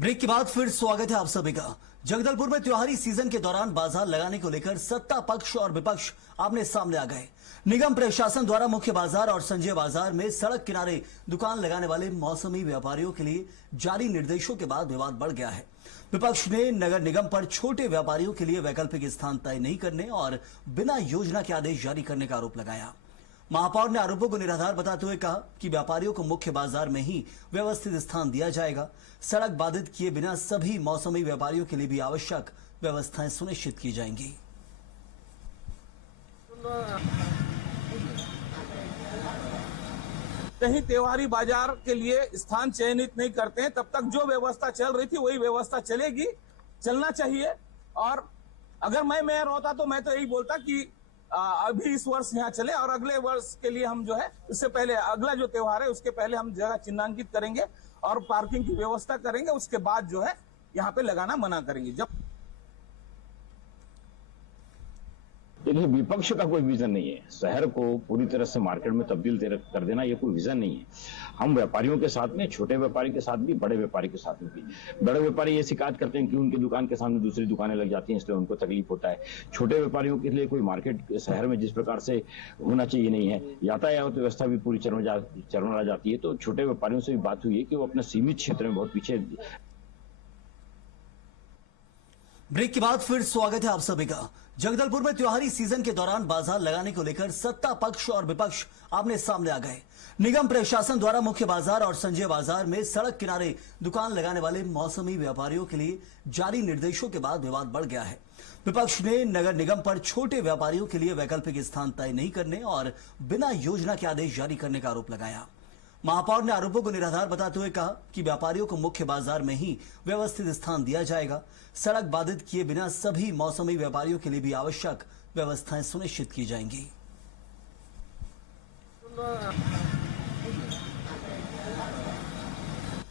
Break के बाद फिर स्वागत है आप सभी का। जगदलपुर में त्योहारी सीजन के दौरान बाजार लगाने को लेकर सत्ता पक्ष और विपक्ष आमने सामने आ गए। निगम प्रशासन द्वारा मुख्य बाजार और संजय बाजार में सड़क किनारे दुकान लगाने वाले मौसमी व्यापारियों के लिए जारी निर्देशों के बाद विवाद बढ़ गया है। विपक्ष ने नगर निगम पर छोटे व्यापारियों के लिए वैकल्पिक स्थान तय नहीं करने और बिना योजना के आदेश जारी करने का आरोप लगाया। महापौर ने आरोपों को निराधार बताते हुए कहा कि व्यापारियों को मुख्य बाजार में ही व्यवस्थित स्थान दिया जाएगा। सड़क बाधित किए बिना सभी मौसमी व्यापारियों के लिए भी आवश्यक व्यवस्थाएं सुनिश्चित की जाएंगी। कहीं त्योहारी बाजार के लिए स्थान चयनित नहीं करते हैं, तब तक जो व्यवस्था चल रही थी वही व्यवस्था चलेगी, चलना चाहिए। और अगर मैं मेयर होता तो मैं तो यही बोलता कि अभी इस वर्ष यहाँ चले और अगले वर्ष के लिए हम जो है इससे पहले अगला जो त्योहार है उसके पहले हम जगह चिन्हांकित करेंगे और पार्किंग की व्यवस्था करेंगे। उसके बाद जो है यहाँ पे लगाना मना करेंगे। जब देखिए, विपक्ष का कोई विजन नहीं है। शहर को पूरी तरह से मार्केट में तब्दील कर देना ये कोई विजन नहीं है। हम व्यापारियों के साथ में, छोटे व्यापारी के साथ भी, बड़े व्यापारी के साथ में भी। बड़े व्यापारी ये शिकायत करते हैं कि उनकी दुकान के सामने दूसरी दुकानें लग जाती हैं, इसलिए उनको तकलीफ होता है। छोटे व्यापारियों के लिए कोई मार्केट शहर में जिस प्रकार से होना चाहिए नहीं है। यातायात व्यवस्था भी पूरी चरमरा जाती है। तो छोटे व्यापारियों से भी बात हुई है कि वो अपने सीमित क्षेत्र में बहुत पीछे। ब्रेक के बाद फिर स्वागत है आप सभी का। जगदलपुर में त्योहारी सीजन के दौरान बाजार लगाने को लेकर सत्ता पक्ष और विपक्ष आमने सामने आ गए। निगम प्रशासन द्वारा मुख्य बाजार और संजय बाजार में सड़क किनारे दुकान लगाने वाले मौसमी व्यापारियों के लिए जारी निर्देशों के बाद विवाद बढ़ गया है। विपक्ष ने नगर निगम पर छोटे व्यापारियों के लिए वैकल्पिक स्थान तय नहीं करने और बिना योजना के आदेश जारी करने का आरोप लगाया। महापौर ने आरोपों को निराधार बताते हुए कहा कि व्यापारियों को मुख्य बाजार में ही व्यवस्थित स्थान दिया जाएगा। सड़क बाधित किए बिना सभी मौसमी व्यापारियों के लिए भी आवश्यक व्यवस्थाएं सुनिश्चित की जाएंगी।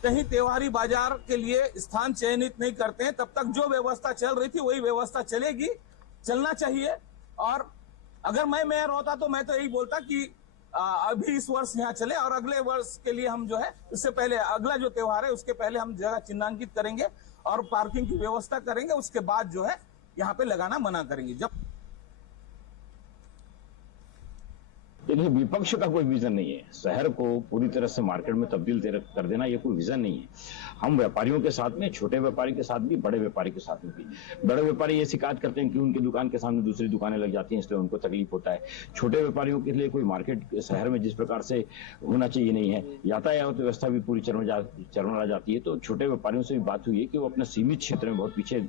कहीं त्योहारी बाजार के लिए स्थान चयनित नहीं करते हैं, तब तक जो व्यवस्था चल रही थी वही व्यवस्था चलेगी, चलना चाहिए। और अगर मैं मेयर होता तो मैं तो यही बोलता कि अभी इस वर्ष यहाँ चले और अगले वर्ष के लिए हम जो है इससे पहले अगला जो त्योहार है उसके पहले हम जगह चिन्हांकित करेंगे और पार्किंग की व्यवस्था करेंगे। उसके बाद जो है यहाँ पे लगाना मना करेंगे। जब देखिए, विपक्ष का कोई विजन नहीं है। शहर को पूरी तरह से मार्केट में तब्दील कर देना ये कोई विजन नहीं है। हम व्यापारियों के साथ में, छोटे व्यापारी के साथ भी, बड़े व्यापारी के साथ में भी। बड़े व्यापारी ये शिकायत करते हैं कि उनकी दुकान के सामने दूसरी दुकानें लग जाती हैं, इसलिए उनको तकलीफ होता है। छोटे व्यापारियों के लिए कोई मार्केट शहर में जिस प्रकार से होना चाहिए नहीं है। यातायात व्यवस्था भी पूरी चरमरा जाती है। तो छोटे व्यापारियों से भी बात हुई है कि वो अपने सीमित क्षेत्र में बहुत पीछे